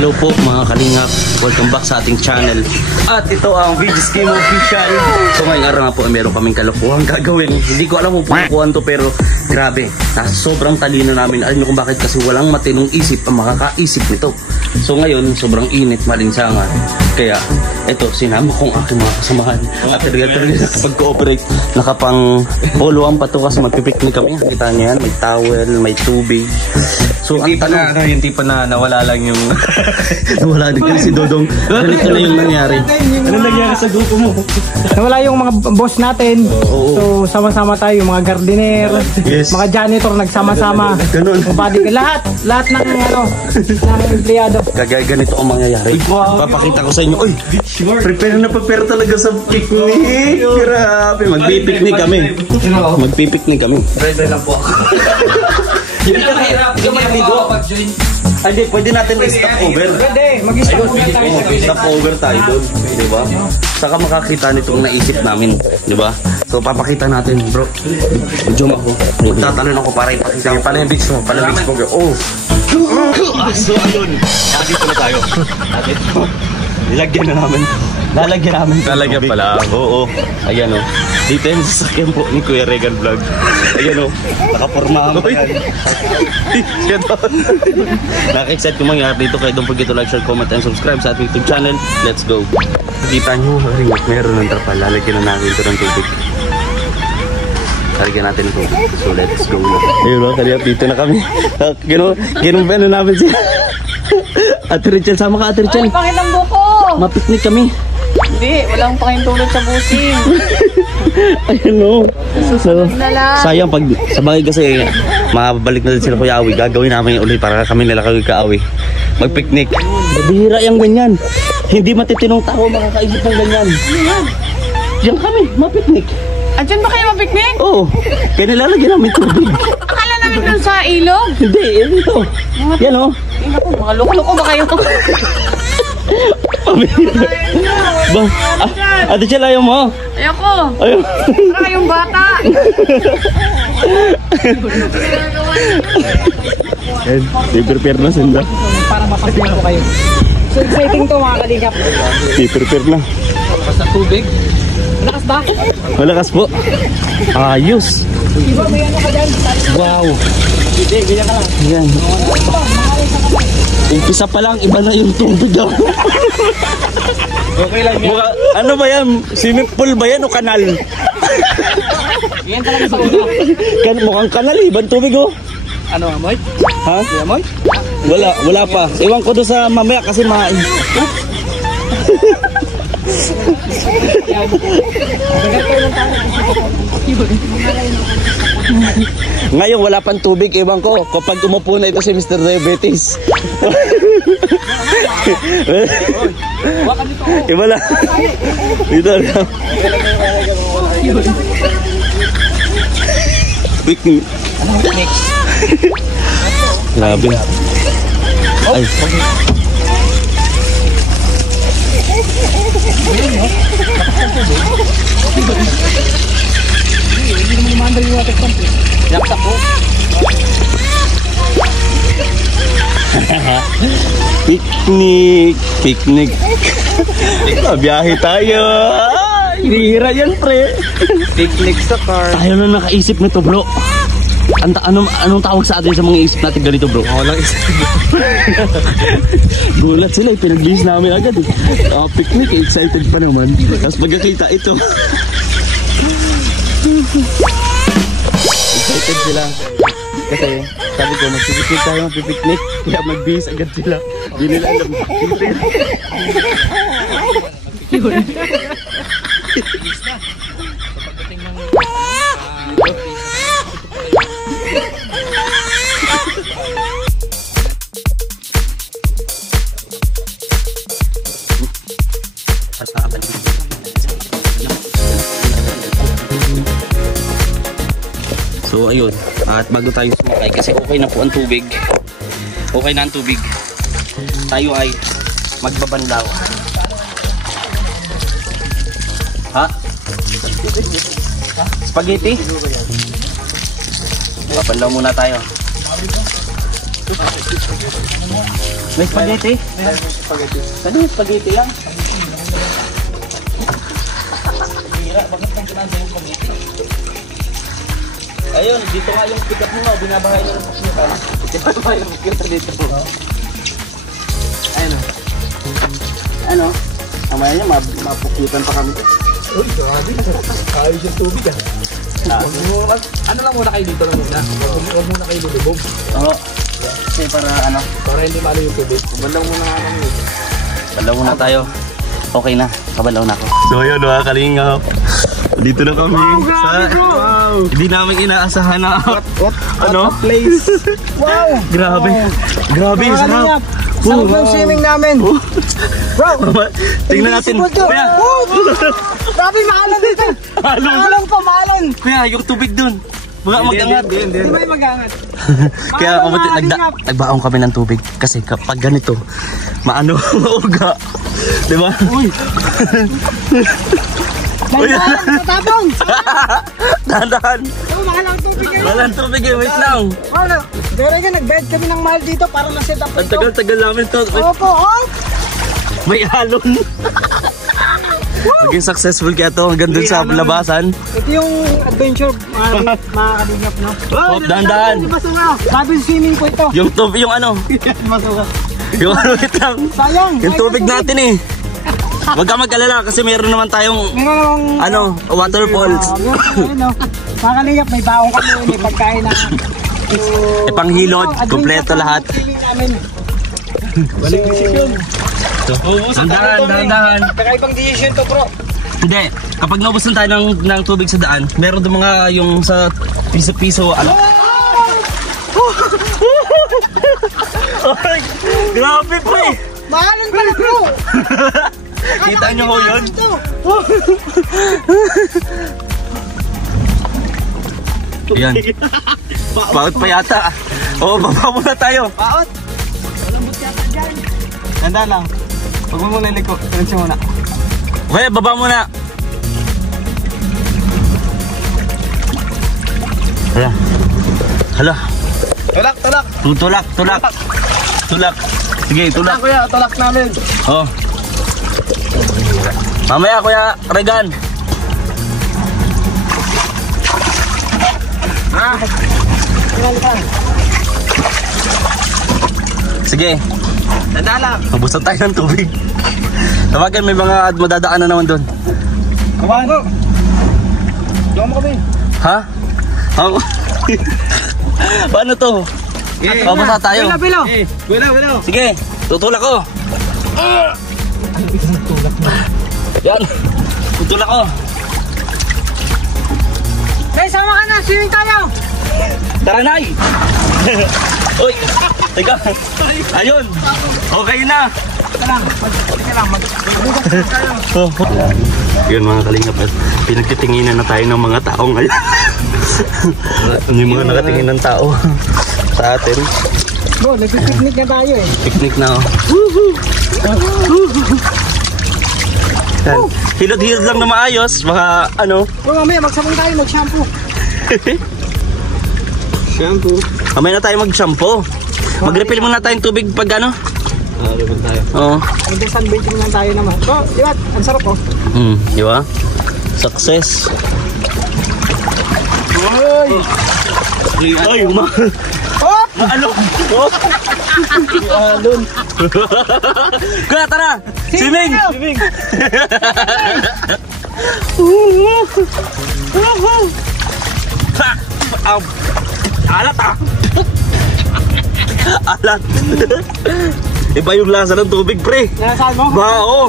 Hello po mga kalingap, welcome back sa ating channel. At ito ang VG's Game Official. So ngayong araw nga po meron kaming kalokohan gagawin. Hindi ko alam kung kalokohan to, pero grabe, sobrang talino namin. Alam niyo kung bakit? Kasi walang matinong isip ang makakaisip nito. So ngayon, sobrang init, malinsangan. Kaya ito, sinama kong aking mga kasamahan. At talaga nakapag-cooperate, nakapang poloan pa to kasi magpipiknik kami. Kita niyo yan, may towel, may tubig. So hindi pa na, hindi pa na nawala lang yung nawala din kasi si Dodong. Ganito na yung nangyari. Ano nangyari sa grupo mo? Nawala yung mga boss natin. So sama-sama tayo, mga gardener, mga janitor nagsama-sama. Ganun. Lahat ng ng empleyado. Ganito ang mangyayari. Papakita ko sa inyo. Uy, prepare na prepare talaga sa picnic. Grabe, magpipiknik kami. Magpipiknik kami. Ready lang po ako. Hindi ka mahirap. Hindi ka mag-join. Hindi, pwede natin i-stop over. Pwede, mag-stop over tayo. Stop over tayo doon. Diba? Saka makakita nitong naisip namin. Diba? So, papakita natin, bro. Zoom ako. Tatalon ako para ipakita. Paano yung beach mo? Paano yung beach mo? Oh! So, ayun. Dito na tayo. Nilagyan na namin. Lalagyan namin. Lalagyan pala. Oo. Ayan o. Dito yung sasakyan po ni Kuya Regan Vlog. Ayan o. Nakapormahan pa yan. Naka-excite kung mangyari dito. Kaya don't forget to like, share, comment, and subscribe sa ating YouTube channel. Let's go. Kita nyo, meron ng trapal. Lalagyan na namin ito ng tubig. Lalagyan natin ito. So let's go na. Ayun o. Kaya dito na kami. Ginumpen na namin siya. Ate Richel, sama ka Ate Richel. Ay, pangit ang buko. Mapiknik kami. Hindi, walang pakintulad sa busing. Ayun o. So, sayang pag sa bagay kasi mababalik na din sila Kuya Awi. Gagawin namin ulit para kami nila kami ka-Awi. Magpiknik. Bihira yung ganyan. Hindi matitinong tao makakaisip ng ganyan. Diyan kami, mapiknik. Diyan ba kayo mapiknik? Oo. Kaya nilalagyan namin tubig. Akala namin dun sa ilog. Hindi, yan ito. Yan o. Mga loko-loko ba kayo? Ba, Ate Chel, ayaw mo? Ayoko. Ayaw. Para kayong bata. I-prepare na sila. Para mapagpapin ko kayo. So exciting to mga kalingap. I-prepare na. Malakas na tubig. Malakas ba? Malakas po. Ayos. Iba, may ano ka dyan? Wow. Hindi, ganyan ka lang. Yan. Umpisa pa lang, iba na yung tubig daw. Okay lang yan. Ano ba yan? Swimming pool ba yan o kanal? Ganyan ka lang sa una. Mukhang kanal, ibang tubig oh. Ano, amoy? Ha? Amoy? Wala pa. Iwan ko doon sa mamaya kasi ngayon wala pang tubig, ewan ko kapag umupo na ito si Mr. Diabetes. Iba lang. Dito lang. Picnic. Grabe. Ay. Hindi naman umandar yung water pump. Yakta po. Picnic. Biyahe tayo. Hira yan, pre. Picnic sa car. Tayo na nakaisip nito, bro. Anong tawag sa atin sa mga isip natin ganito, bro? Walang isip. Gulat sila, pinagbihis namin agad eh. Picnic, excited pa naman. Tapos pagkakita ito. Excited sila. Kasi sabi ko, magpipiknik tayo, magpipiknik. Kaya magbihis agad sila. Di nila alam. So ayun, at bago tayo sumakay kasi okay na po ang tubig. Okay na ang tubig. Tayo ay magbabanlaw. Ha? Spaghetti? Papanlaw muna tayo. May spaghetti? Ano yung spaghetti lang? Bakit kang pinasa yung spaghetti? Ayun, dito nga yung pick up mo, binabahay na yung paksukan. Binabahay yung pick dito po. Ayun o. Ano? Mamaya niya, mapukitan pa kami. Uy, grabe. Ayos yung tubig ah. Ano lang muna kayo dito lang muna. Huwag muna kayo lulubog. Oo. Kasi para ano? Para hindi malo yung tubig. Balaw muna nga lang yun. Balaw muna tayo. Okay na, kabalaw na ako. So yun mga kalingap. Dito na kami. Wow! Hindi namin inaasahan na. What ano? a place. Wow! Grabe. Grabe, Mga sarap. kalingap, sarap ng swimming namin. Bro! Tingnan natin. Kuya! Grabe, maalan dito. Maalan po, maalan. Kuya, yung tubig dun. Mga mag-angat. Hindi ba yung mag-angat? Kaya nagbaong kami ng tubig. Kasi kapag ganito, mauga. Diba? Uy! Dahan-dahan, matapong! Dahan-dahan. Oh, mahal ang tubig ngayon. Walang tubig eh, wait lang. Wala. Pero nga, nag-bed kami ng mahal dito para na-set up Ang ito. tagal-tagal namin to. Opo, oh! May alon. Maging successful kaya to hanggang dun sa labasan. Ito yung adventure, mga kalingap, no? Oh, dahan-dahan. Sabi swimming po ito. Yung tubig, yung ano. Yung ano, wait lang. Sayang. Yung tubig natin eh. Huwag ka mag-alala kasi meron naman tayong Meron waterfalls. Mga kalingap, may baong kami, may pagkain na. Panghilod, kompleto lahat. Balik decision. Dahan-dahan. Kakaibang decision to, bro. Hindi, kapag naubusan tayo ng tubig sa daan, meron doon mga yung sa piso-piso, ano? Ay, grabe pre! Mahalan pala, bro! Kita nyo ho yun? Yan. Bakit pa yata? Oo, baba muna tayo. Paot! Malambot yata dyan. Ganda lang. Huwag mo muna iliko. Diretso muna. Okay, baba muna. Hala. Hala. Tulak, tulak. Tulak. Sige, tulak. Kuya, tulak namin. Oh. Mamaya, Kuya Regan. Sige. Ganda lang. Mabusan tayo ng tubig. Tawagan, may mga madadaan na naman doon. Kawan. Diyan mo kami. Ha? Ako? Paano to? Pabasa tayo. Pilo. Pilo. Sige, tutulak ko. Yan. Tutulak ko. Hey, sama ka na. Swimming tayo. Tara, Nay. Uy, teka. Ayun. Okay na. Teka lang. Yun mga kalingap, pinagtitinginan na tayo ng mga tao ngayon. Yung mga nakatingin ng tao sa atin. Bro, nag-picnic na tayo eh. Picnic na oh. Hilod-hilod lang na maayos, baka ano. Bro, mamaya magsabong tayo, mag-shampoo. Shampoo. Mamaya na tayo mag-shampoo. Mag-refill muna tayong tubig pag ano. Refill tayo. Oo. Mag-sunbathing lang tayo naman. Bro, di ba? Ang sarap oh. Di ba? Success. Ay, Oh! Maalon! Maalon! Kuya, tara! Swimming! Alat ah! Alat! Iba yung lasa ng tubig, pre! Nasaan mo? Bao!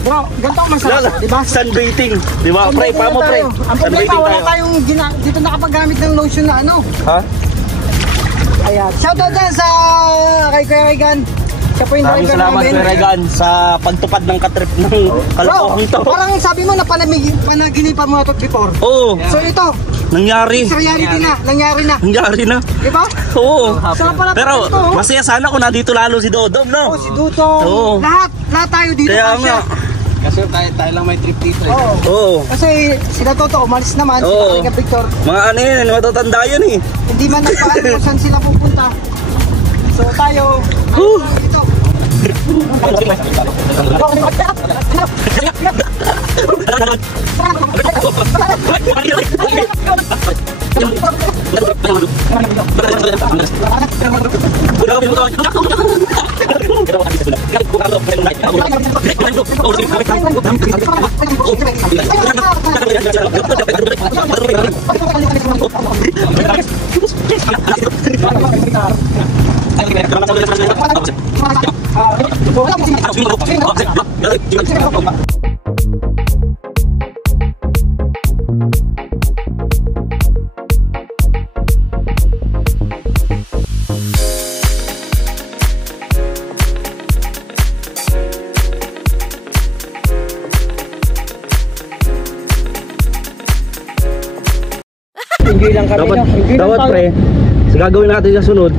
Bro, ganito ang masarap, di ba? Sunbathing! Di ba? Pre, pa mo, pre! Ang problema, wala tayong dito nakapagamit ng lotion na ano. Ha? Ayan. Shoutout dyan sa kay Kuya Regan. Siya po yung Maraming driver salamat, namin. Kuya Regan, sa pagtupad ng katrip ng kalokohan to. Parang sabi mo na panaginipan mo na ito before. Oo, So ito, nangyari. nangyari na. Nangyari na. Di ba? Oo. Sarap pala Pero ito, oh. masaya sana kung nandito lalo si Dodom, no? Oh, si Duto. Oo. Lahat tayo dito. Kaya kasi nga. Kasi tayo lang may trip dito eh. Oo. Oo. Kasi sila Toto, umalis naman. Oo. Sila Victor. Mga ano yun, matatanda yun eh. Hindi man nagpaalam kung saan sila pupunta. So tayo, dito. Enjoy lang kami. Dapat, Enjoy lang dapat tayo. pre, sa gagawin natin sa sunod,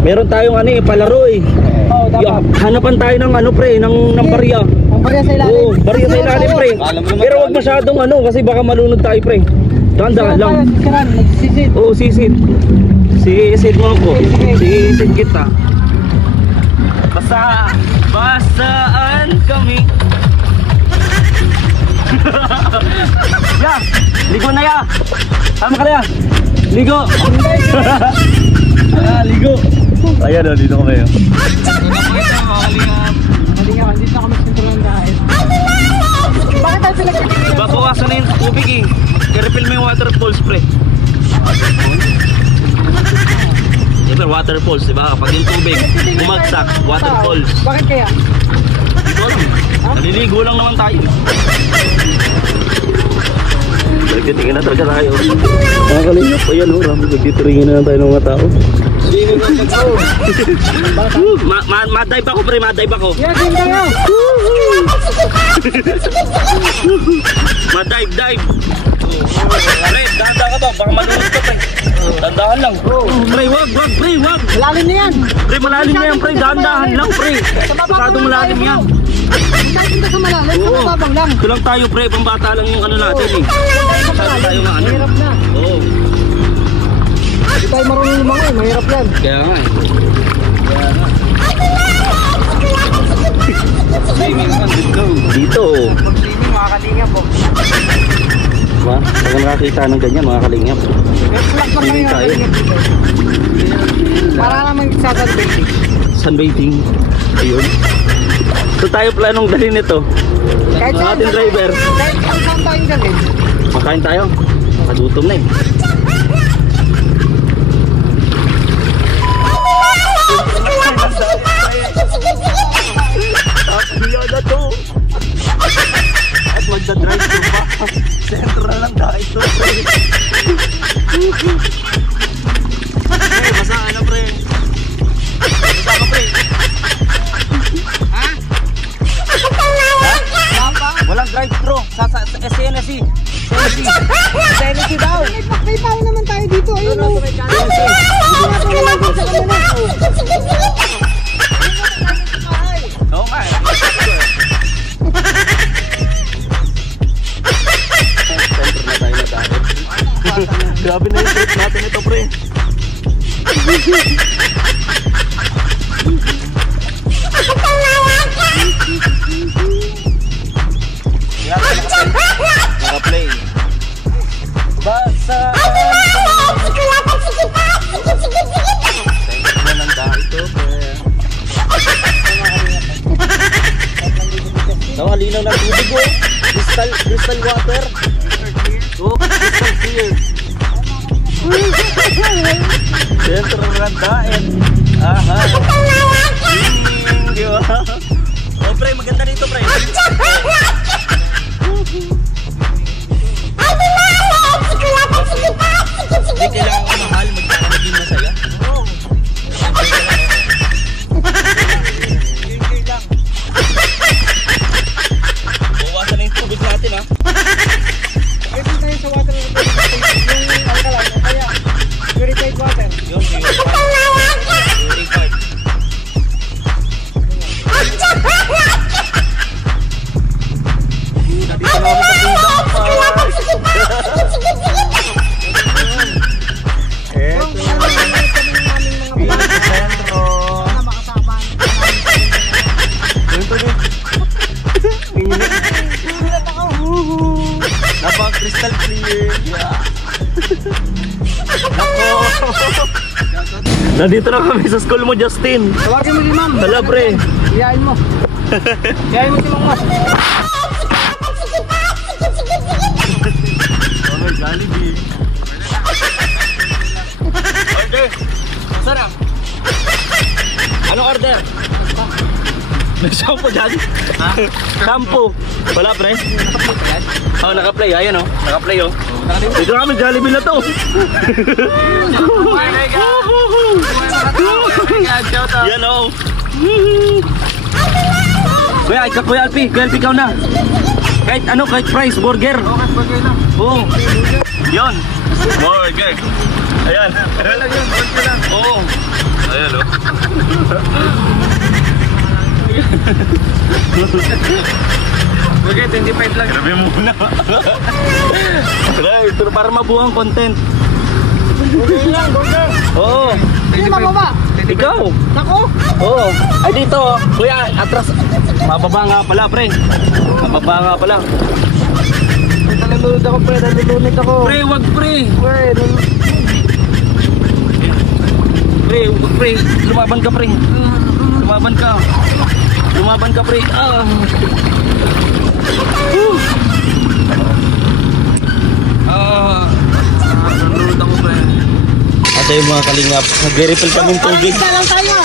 meron tayong ano eh, palaro eh. Oo, dapat. Hanapan tayo ng ano pre, ng barya. Ang barya sa ilalim. Oo, barya sa ilalim pre. Pero wag masyadong ano, kasi baka malunod tayo pre. Dahan-dahan lang. Sisiran, nagsisid. Oo, sisid. Sisid mo ako. Sisid kita. Basaan kami. Ya, ligo na ya. Tama ka na ya. Ligo. Ligo. Ayan o, dito kami. Halika, dito kami sa sintulan dahil. Bakit tayo pinagkakita? Babawasan na yung tubig eh. I-refill mo yung waterfalls pre. Siyempre waterfalls, diba? Kapag yung tubig bumagsak, waterfalls. Bakit kaya? Dito lang. Naliligo lang naman tayo. Tingin na talaga tayo. Nakakalingap pa yan, nagtitiringin na lang tayo ng mga tao. Ma-dive ako pre, ma-dive ako. Yes, yun kayo. Ma-dive. Pre, dahan-dahan ka ba? Baka malunod ka pre. Dahan-dahan lang. Pre, wag. Malalim na yan. Pre, malalim na yan pre, dahan-dahan lang pre. Masyadong malalim yan. Kahit hindi sa malalim, sa mababang lang. Ito lang tayo pre, pambata lang yung ano natin eh. Masyado tayo nga ano. Mahirap na. Oo. Hindi tayo marunong lumangoy, mahirap yan. Kaya nga eh. Dito. Pag-swimming, makakalingap po. Diba? Pag nakakita ng ganyan, mga kalingap. Relax lang kami tayo. Para naman sasalbing. Sunbathing. Ayun. So tayo planong dalhin ito. Kahit Ang saan, ating driver. kahit saan tayong dalhin. Makain tayo. Nakagutom na eh. Yun na to. At magdadrive to pa. Central lang dahil to. Pre, basa ano pre? Basa ka pre? Ha? Walang drive-thru sa SNSC. SNSC daw. May pao naman tayo dito. Ayun o. Oo nga eh. Grabe na yung trip natin ito pre. Naka-play. Basa. Nakalinaw ng tubig oh. Crystal water. Oh, crystal clear. Sentro ng daen. Aha. Di ba? Oh pre, maganda dito pre. Hindi kailangan ko mahal, magkakaging masaya. Bawasan na yung tubig natin ha. Pwede tayo sa water yung alkaline o kaya purified water. Yun, purified. Nandito na kami sa school mo, Justin. Tawagin mo si ma'am. Hala, pre. Iyain mo. Iyain mo si Mang Mas. Jollibee. Order. Sarap. Ano order? May shampoo dyan? Ha? Shampoo. Wala, pre? Oh, naka-play. Ayan, oh. Naka-play, oh. Ito kami, Jollibee na to. Yan, oh. Kuya Alpi, ikaw na. Kahit ano, kahit fries, burger. Oo. Yun. Burger. Ayan. Oo. Ayan, oh. Okay, 25 lang. Grabe muna. Ito para mabuhang content. Burger lang, burger. Oo. Sino mababa? Ikaw. Nako. Oo. Ay dito, oh. Kuya, atras. Mababa nga pala, pre. Mababa nga pala. Nalulunod ako, pre. Nalulunod ako. Pre, wag pre. Pre, Pre, lumaban ka, pre. Lumaban ka. Lumaban ka, pre. Nalulunod ako, pre. At yung mga kalingap, nag-refill kaming tubig. lang tayo.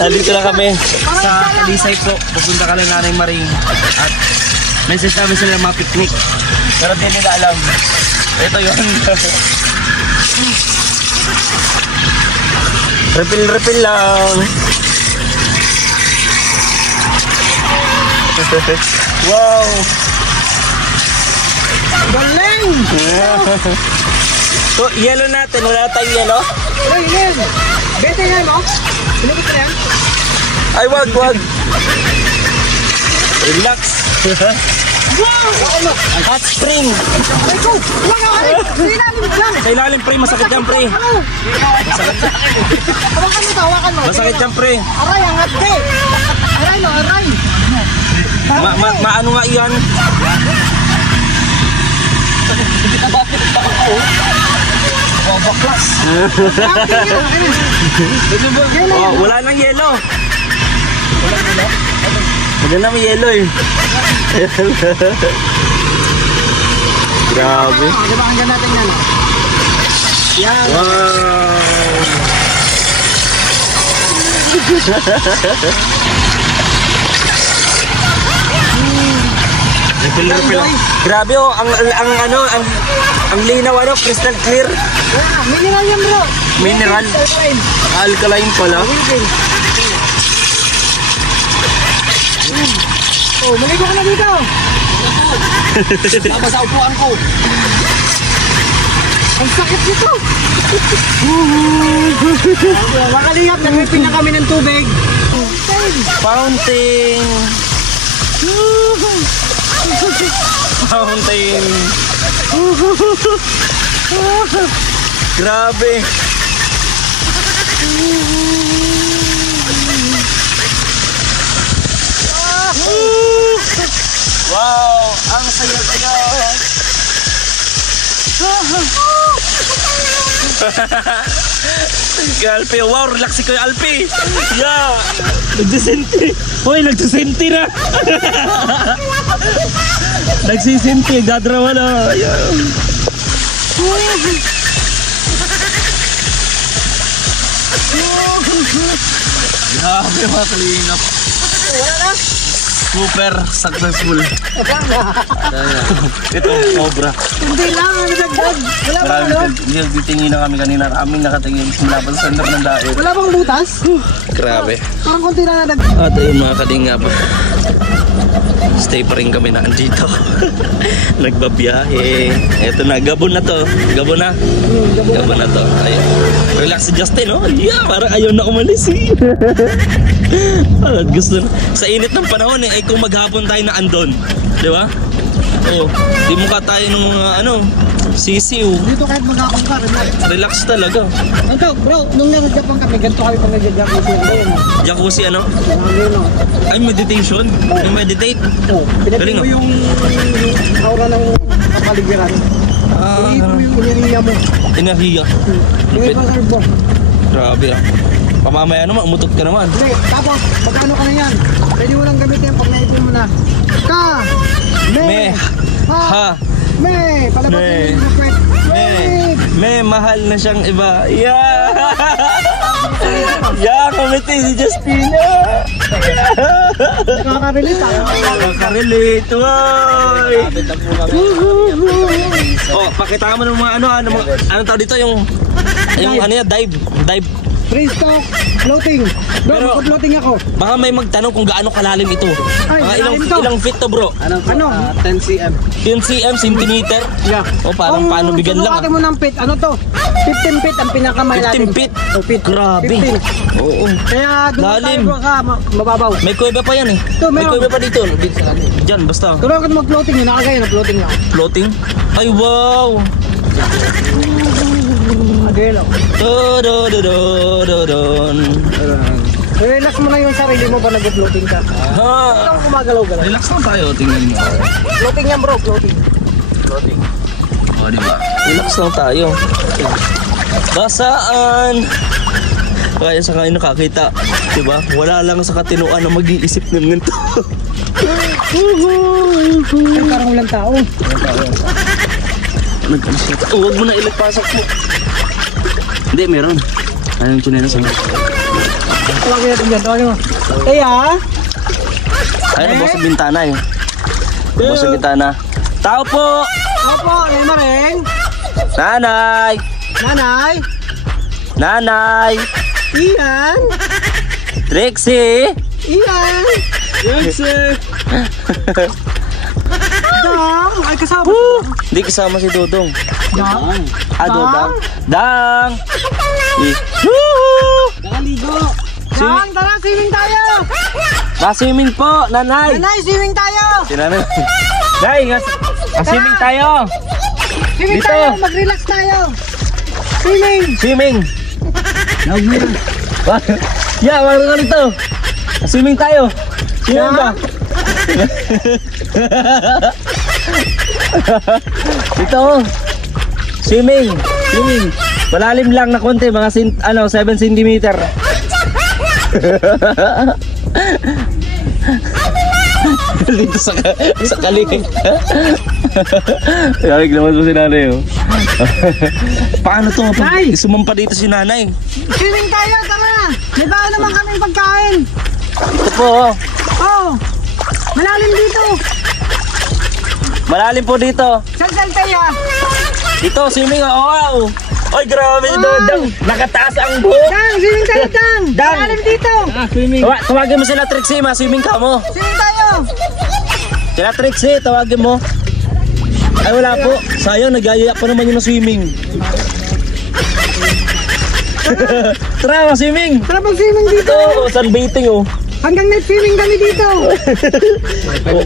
Nandito na kami sa Talisay po. Pupunta ka lang Nanay Maring. At message namin sila na mga-picnic. Pero di nila alam. Ito yun. Refill lang. Wow. Galing! So, yellow natin. Wala tayong yellow. Ay, Len! Bete nga mo? Pinagod ka na yan? Ay, wag. Relax. Wow! Ang hot spring. Ay, go! Wag ako! Hindi namin lang! Sa ilalim, pre. Masakit yan, pre. Hawakan mo! Masakit yan, pre. Aray, angat ke! Aray no, aray! Maano nga yan? Baklas! Oh, wala nang yelo. Wala nang yelo eh. Grabe. Di ba hanggang natin yan? Yan! Wow. Grabe oh, ang linaw ano, crystal clear. Mineral yan bro! Mineral. Alkaline pala. Oh, maligo ka na dito! Tama sa upuan ko. Ang sakit dito! Makalingap, nagpipin na kami ng tubig. Fountain. Fountain. Grabe. Wow, ang saya-saya. Alpi, wow, relax si Kuya Alpi. Yeah. Nagsisinti. Hoy, nagsisinti na. Nagsisinti, gadrawa na. Yeah. Grabe mga kalingap. Super successful. Ito, obra. Hindi lang, ang dagdag. Wala bang ano? Titingin na kami kanina. Aming nakatingin mula pa sa center ng daet. Wala bang butas? Grabe. Parang konti na nadagdag. At ayun mga kalingap. Stay pa rin kami na andito. Nagbabiyahe. Eto na, Gabon na to. Gabon na. Gabon na to. Ayun. Relax si Justin, oh. Yeah, parang ayaw na umalis eh. Gusto na. Sa init ng panahon eh, kung maghapon tayo na andon. Di ba? Oh, di mukha tayo ng mga ano, sisiw. Dito kahit mag-akong ka, Relax talaga. ito, bro, nung nasa Japan kami, ganito kami pag nag-jacuzzi. Jacuzzi ano? Ano? Ay, meditation? You meditate? Pinapin mo yung aura ng kapaligiran. Pinipin mo yung iniriya mo. Enerhiya. Yung ipaserve mo. Grabe ah. Pamamaya naman, umutot ka naman. Hindi, tapos, magkano ka na yan? Pwede mo lang gamitin pag naipin mo na. Ka! Me! Ha! Me! Palabasin mo yung kwet. May mahal na siyang iba. Yeah! Yeah, kumiti si Justina. Nakaka-relate ah. Nakarelate, woy! Oh, pakita mo ng mga ano tawag dito yung ano yan, dive. Freestock, floating. Bro, Pero- floating ako. Baka may magtanong kung gaano kalalim ito. Ay, Mga malalim to. ilang feet to, bro? Ano? 10 cm. 10 cm, centimeter. Yeah. O parang paano bigyan lang. Kung mo ng feet, ano to? 15 feet ang pinakamalalim. 15 feet? Oh, feet. Grabe. 15. Oo. Kaya doon Lalim. tayo bro ka, mababaw. May kuweba pa yan eh. Ito, May meron. kuweba pa dito. Diyan, basta. Turuan ka mag-floating yun, nakagaya na floating lang. Floating. Ay, wow! Agelo. Do-do-do-do-do-don. Relax mo lang yung sarili mo pa nag-floating ka. Ha! Ikaw gumagalaw-galaw. Relax lang tayo, tingnan mo. Floating yan bro, floating. O, diba? Relax lang tayo. Basaan! Kaya sa kayo nakakita, diba? Wala lang sa katinuan na mag-iisip ng ganito. Ay, parang walang tao. Huwag mo na ilagpasak mo. Hindi, meron. Ano yung tunay na sa'yo? Tawagin natin dyan, tawagin mo. Kaya, Ayun, boss sa bintana eh. Boss sa bintana. Tao po! opo, Lema rin. Nanay! Nanay, Nanay! Ian, Trixie! Ian, Trixie! Dang, ay kasama. Hindi kasama si Dodong. Dang, Ah, Dodong. Dang! nakaligo. Dang, tara, swimming tayo. Nasimin po, nanay! Nanay, swimming tayo. Si nanay. Nay, nasimin tayo! Swimming Dito. tayo, mag-relax tayo. Swimming. Swimming! Yeah, marunong ka nito! Swimming tayo! Swimming ba? Dito oh! Swimming! Swimming! Malalim lang na konti, mga 7 cm. Dito sa kaling. Yarig naman po si nanay oh. Paano to? Nay! Sumampa dito si nanay. Swimming tayo, tara. May baon naman kaming pagkain. Ito po oh. Oh, malalim dito. Malalim po dito. Sal-sal tayo. Dito, swimming oh. Wow! Ay, grabe si Dodong. Nakataas ang buhok. Dang, swimming tayo, Dang. Dang. Malalim dito. Tawagin mo sila Trixie, ma-swimming ka mo. Swimming tayo. Sila Trixie, tawagin mo. Ay, wala po. Sayang, nag-aya pa naman yun na swimming. Tara, ma-swimming. Tara mag-swimming dito. Ito, sunbathing oh. Hanggang night swimming kami dito.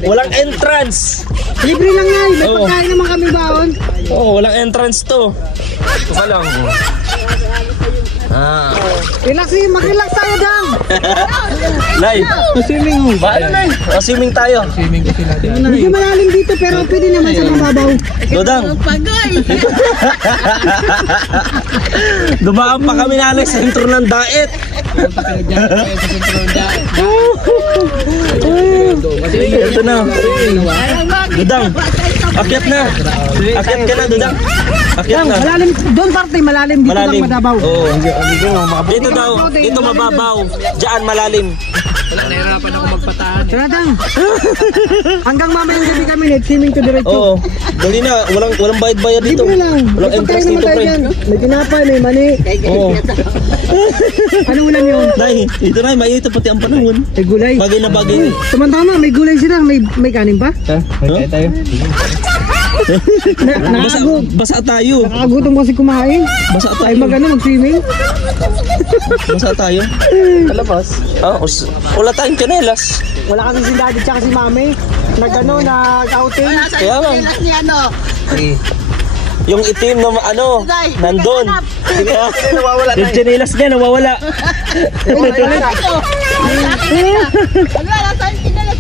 Walang entrance. Libre lang yan. May Oo. pagkain naman kami baon. Oo, walang entrance to. Ito ka lang. Ah. Relax, mag-relax tayo, Dang. Nay, swimming. Paano, Nay? Swimming tayo. Medyo malalim dito pero pwede naman sa mababaw. Dodang. Dumaan pa kami na sa sentro ng daet. Ito na. Dodang. Akyat na. Akyat ka na, Dodang. Akyat Dang, na. malalim. Doon parte, malalim. Dito lang madabaw. Oo. Dito daw. Dito mababaw. Diyan malalim. Tara, Dang. Hanggang mamayang gabi kami, net swimming to diretso. Oo. Dali na. Walang bayad-bayad dito. Libre lang. Walang May entrance pagkain dito, naman tayo pre. dyan. May tinapay, may mani. Oo. Ano ulam yun? Nay, ito na. Mainit pati ang panahon. May gulay. Bagay na bagay. Tama-tama, may gulay sila. May kanin pa? Ha? Tayo. Basa tayo. Nakakagutom kasi kumain. Basa Ay tayo. mag-swimming. Basa tayo. Kalabas. Wala tayong kanelas. Wala kasi si daddy tsaka si mami. Nag-outing. Kaya nga. Yung itim na nandun. Yung chinelas niya nawawala.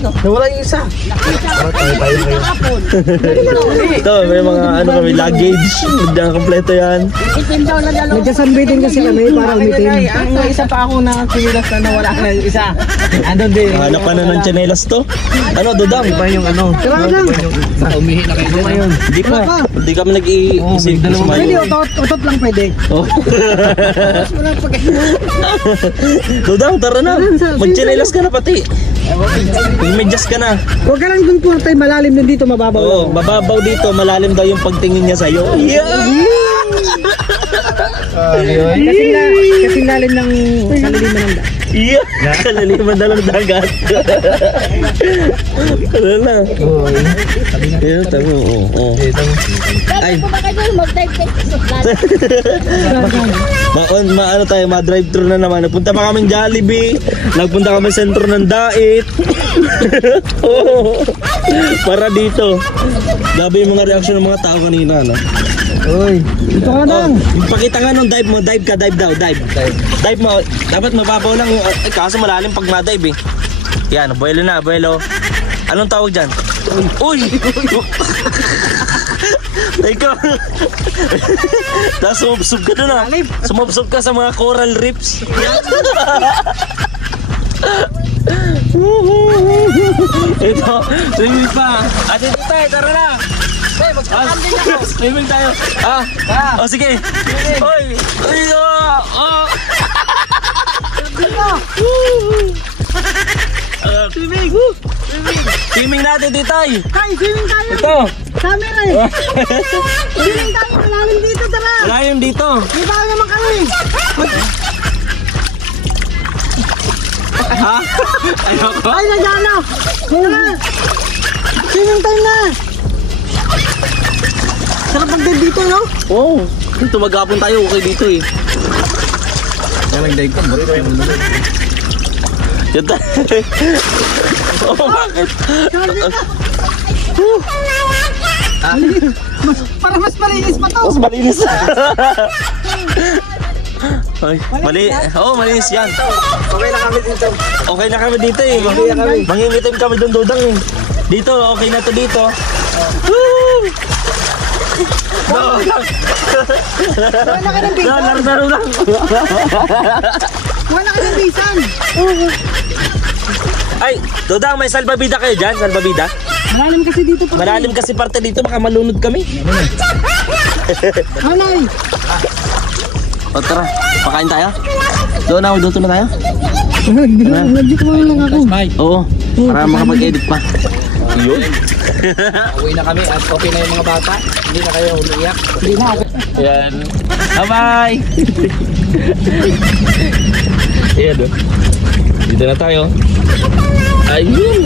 Nawala yung isa. Ito, may mga ano kami, luggage. Hindi kompleto yan. Nagkasunbaiting kasi kami para umitin. Ang isa pa ako na kinilas na nawala na yung isa. Andun din. Hanap ka na ng tsinelas to. Ano, Dodang? Iba yung ano. Tara lang. Umihi na kayo ngayon. Hindi pa. Hindi kami nag-iisip. Pwede, utot lang pwede. Oh. Dodang, tara na. Magtsinelas ka na pati. Medyas ka na. Huwag ka lang dun po tayo malalim dun dito, mababaw. Oo, mababaw dito. Malalim daw yung pagtingin niya sa'yo. Yeah! Kasi lalim ng kaliliman ng daan. Yeah! Kalaliman na lang dagat. Ano na? Yeah, tama. Oo. Ay. Ano tayo, ma-drive thru na naman. Nagpunta pa kaming Jollibee. Nagpunta kami sentro ng Dait. Oo. Para dito. Grabe yung mga reaction ng mga tao kanina, no? Uy, dito ka lang. Pakita nga nung dive mo, dive ka, dive daw, dive. Dive mo, dapat mababaw lang. Ay, kaso malalim pag ma-dive eh. Yan, buwelo na, buwelo. Anong tawag dyan? Uy! Ikaw. Tapos sumubsob ka dun ah. Sumubsob ka sa mga coral reefs. Ito, swimming pa. Ate Titay, tara na. Swimming tayo. Oh, sige. Oy. Oy. Oh. Swimming. Swimming natin, Titay. Tay, swimming tayo. Ito. Camera eh. Swimming tayo, malalim dito, tara. Malalim dito. May bago naman kami. Ha? Ayoko. Ay, nagana. Tara. Swimming time na. Sarap pag-dive dito, no? Oo. Dito maghapon tayo, okay dito eh. Nag-dive ka. Yan tayo. Oh, bakit? Para mas malinis pa to. Mas malinis. Ay, mali. Oo, malinis yan. Okay na kami dito. Okay na kami dito eh. Mangingitim kami doon Dodang eh. Dito, okay na to dito. Woo! No, laro lang. Wala ka ng bisan. Ay, Dodang, may salbabida kayo dyan? Salbabida? Malalim kasi dito pa. Malalim kasi parte dito, baka malunod kami. Anay. O tara, pakain tayo? Doon na, doon na tayo? Nag-joke lang ako. Oo, para makapag-edit pa. Yun. Uwi na kami at okay na yung mga bata. Hindi na kayo umiiyak. Hindi na ako. Ayan. Bye-bye! Ayan o. Dito na tayo. Ayun!